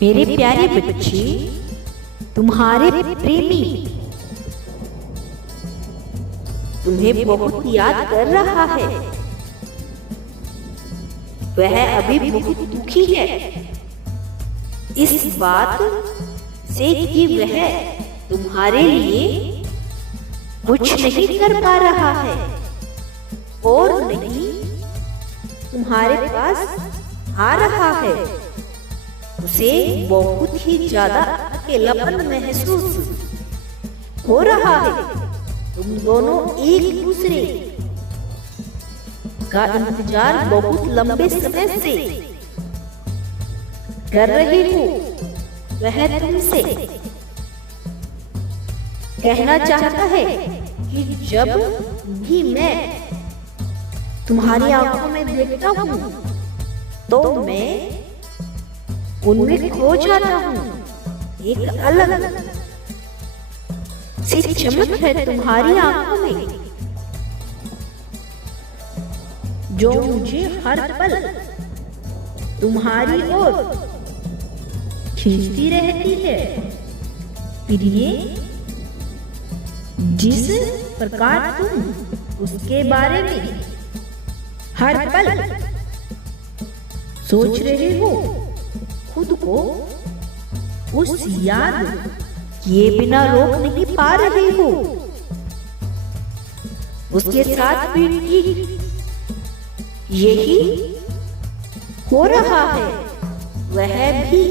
मेरे प्यारे बच्चे, तुम्हारे प्रेमी तुम्हें बहुत याद कर रहा है। वह अभी बहुत दुखी है इस बात से कि वह तुम्हारे लिए कुछ नहीं कर पा रहा है और नहीं तुम्हारे पास आ रहा है। उसे बहुत ही ज्यादा अकेलापन महसूस हो रहा है। तुम दोनों एक दूसरे का इंतजार बहुत लंबे समय से कर रहे हो। वह तुमसे कहना चाहता है कि जब भी मैं तुम्हारी आंखों में देखता हूँ तो मैं उनमें खो जाता हूँ। एक अलग सी चमक है तुम्हारी आंखों में जो मुझे हर पल तुम्हारी ओर खींचती रहती है। प्रिय, जिस प्रकार तुम उसके बारे में हर पल सोच रहे हो, खुद को उस याद किए बिना रोक नहीं पा रहे हो। उसके साथ भी ठीक यही हो रहा है। वह भी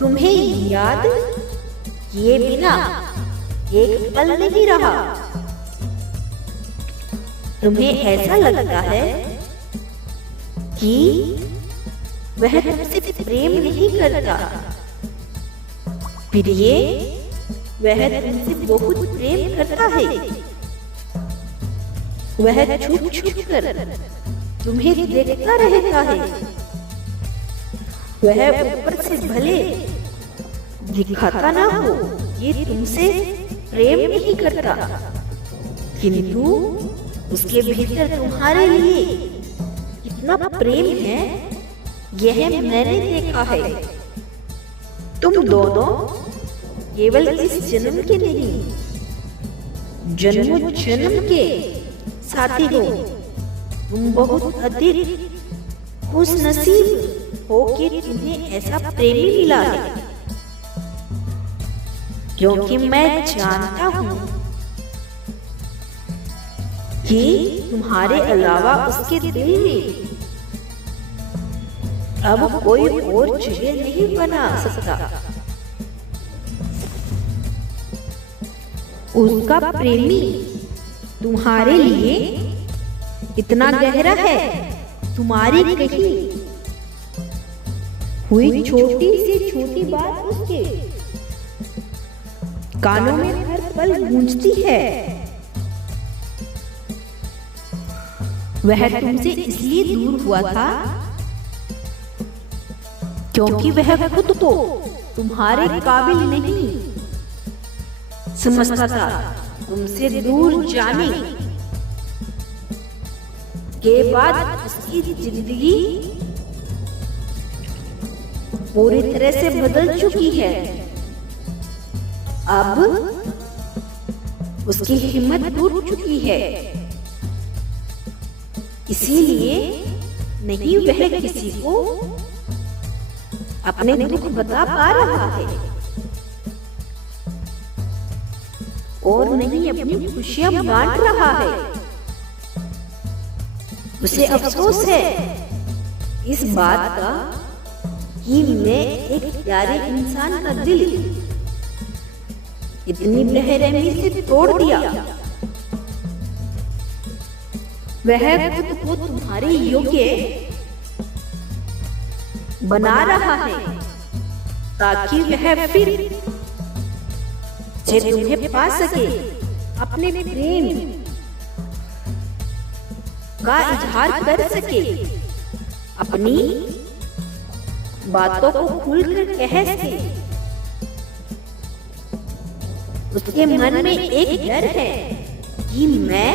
तुम्हें याद किए बिना एक पल नहीं रहा। तुम्हें ऐसा लगता है कि वह तुमसे प्रेम नहीं करता। प्रिय, वह तुमसे बहुत प्रेम करता है। वह छुप छुप कर तुम्हें देखता रहता है। वह ऊपर से भले दिखाता ना हो ये तुमसे प्रेम नहीं करता, किंतु उसके भीतर तुम्हारे लिए कितना प्रेम है यह मैंने देखा है। तुम दोनों केवल इस जन्म के नहीं, जन्मों जन्म के साथी हो। तुम बहुत अधिक खुशनसीब हो कि तुम्हें ऐसा प्रेमी मिला है, क्योंकि मैं जानता हूँ कि तुम्हारे अलावा उसके दिल में अब कोई और जगह नहीं बना सकता। उसका प्रेमी तुम्हारे लिए इतना गहरा है। तुम्हारी कही हुई छोटी से छोटी बात उसके कानों में हर पल गूंजती है। वह तुमसे इसलिए दूर हुआ था क्योंकि वह खुद को तुम्हारे काबिल नहीं समझता था। तुमसे दूर जाने के बाद उसकी जिंदगी पूरी तरह से बदल चुकी है। अब उसकी हिम्मत टूट चुकी है, इसीलिए नहीं वह किसी को अपने दुख बता पा रहा है और नहीं अपनी खुशियां बांट रहा है। उसे अफसोस है इस बात का कि मैं एक प्यारे इंसान का दिल इतनी बेरहमी से तोड़ दिया। वह खुद को तुम्हारे योग्य बना रहा है ताकि वह फिर से तुम्हें पा सके, अपने प्रेम का इजहार कर सके, अपनी बातों को खुलकर कह सके। उसके मन में एक डर है कि मैं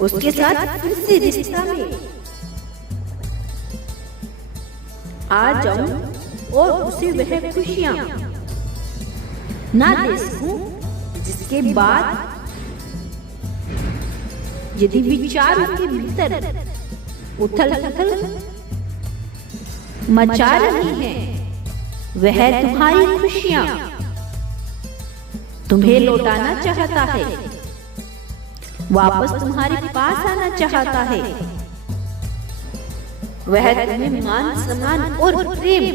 उसके साथ फिर से रिश्ता में आ जाऊं और उसे वह खुशियां ना दे सकूं, जिसके बाद यदि विचार के भीतर उथल पुथल मचा रही है, वह तुम्हारी खुशियां तुम्हें लौटाना चाहता है, वापस तुम्हारे पास आना चाहता है। वह तुम्हें मान सम्मान और प्रेम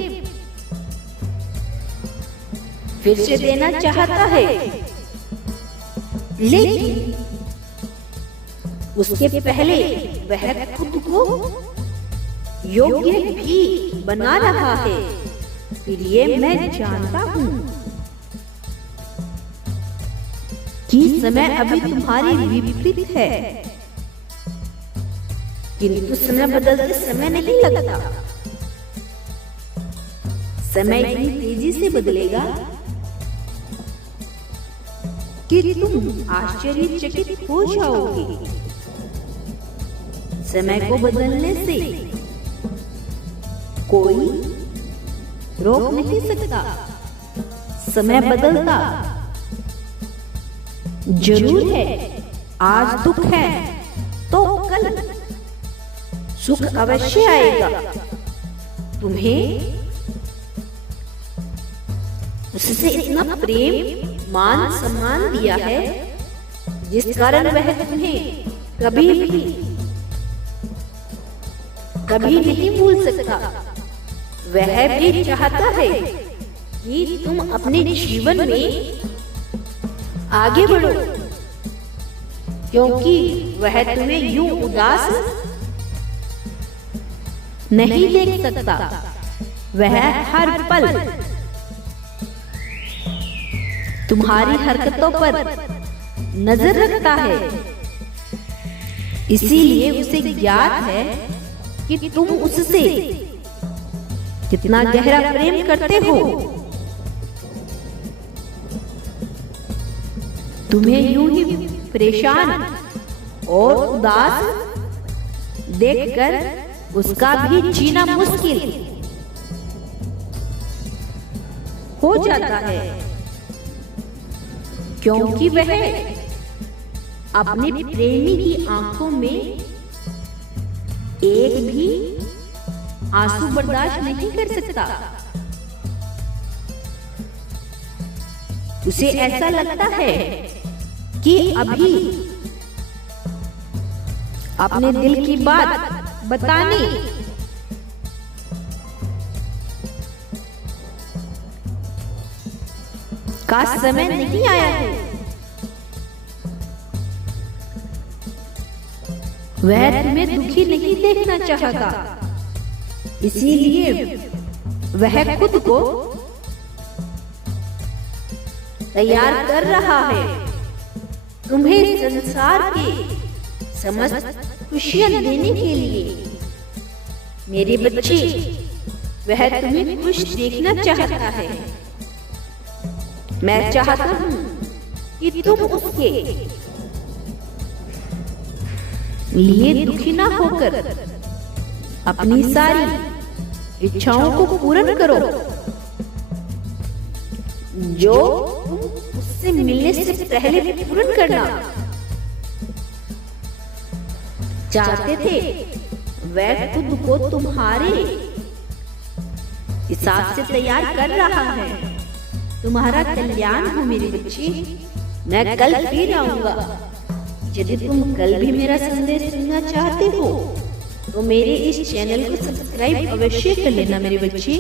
फिर से देना चाहता है, लेकिन उसके पहले वह खुद को योग्य भी बना रहा है। फिर ये मैं जानता हूं कि समय अभी तुम्हारी विपरीत है, किंतु समय बदलते समय नहीं लगता। समय इतनी तेजी से बदलेगा कि तुम आश्चर्यचकित हो जाओगे। समय को बदलने से कोई रोक नहीं सकता। समय बदलता जरूर है। आज दुख है तो कल सुख अवश्य आएगा। तुम्हें उससे इतना प्रेम मान सम्मान दिया है, जिस कारण वह तुम्हें कभी नहीं भूल सकता। वह भी चाहता है कि तुम अपने जीवन में आगे बढ़ो, क्योंकि वह तुम्हें यूं उदास नहीं देख सकता। वह हर पल तुम्हारी हरकतों पर नजर रखता है, इसीलिए उसे ज्ञात है कि तुम उससे कितना गहरा प्रेम करते हो। तुम्हें यूं ही परेशान और उदास देखकर उसका भी जीना मुश्किल हो जाता है, क्योंकि वह अपने प्रेमी की आंखों में एक भी आंसू बर्दाश्त नहीं कर सकता। उसे ऐसा लगता है कि अभी अपने दिल की बात बताने का समय नहीं आया है। वह तुम्हें दुखी नहीं देखना चाहता, इसीलिए वह खुद को तैयार कर रहा है तुम्हें संसार के समस्त खुशियां देने के लिए। मेरे बच्चे, वह तुम्हें खुश देखना चाहता है। मैं चाहता हूं कि तुम उसके लिए दुखी ना होकर अपनी सारी इच्छाओं को पूर्ण करो, जो तुम उससे मिलने से पहले पूर्ण करना चाहते थे। वह खुद को तुम्हारे हिसाब से तैयार कर रहा है। तुम्हारा कल्याण हो मेरे बच्चे। मैं कल फिर आऊंगा। यदि तुम कल भी मेरा संदेश सुनना चाहते हो तो मेरे इस चैनल को सब्सक्राइब अवश्य कर लेना मेरे बच्चे।